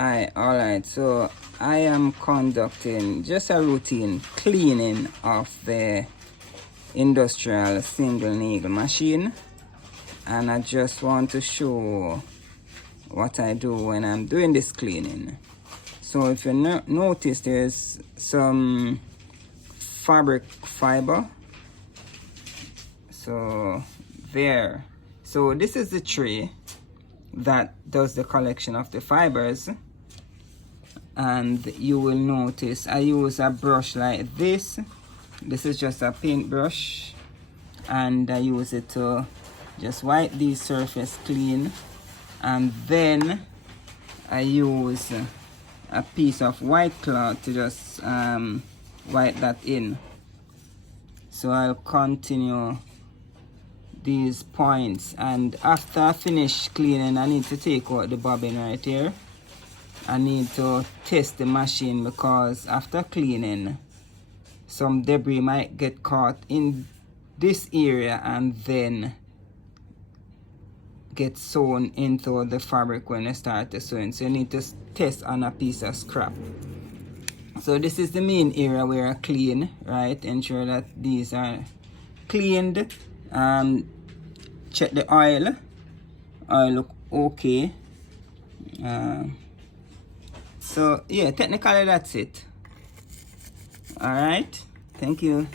Alright, so I am conducting just a routine cleaning of the industrial single needle machine, and I just want to show what I do when I'm doing this cleaning. So if you notice, there's some fabric fiber, so there. So this is the tray that does the collection of the fibers, and you will notice I use a brush like this. This is just a paintbrush, and I use it to just wipe these surface clean, and then I use a piece of white cloth to just wipe that in. So I'll continue these points, and after I finish cleaning, I need to take out the bobbin right here. I need to test the machine because after cleaning, some debris might get caught in this area and then get sewn into the fabric when I start the sewing. So you need to test on a piece of scrap. So this is the main area where I clean, right? Ensure that these are cleaned. Check the oil look okay. So yeah, technically that's it. All right, thank you.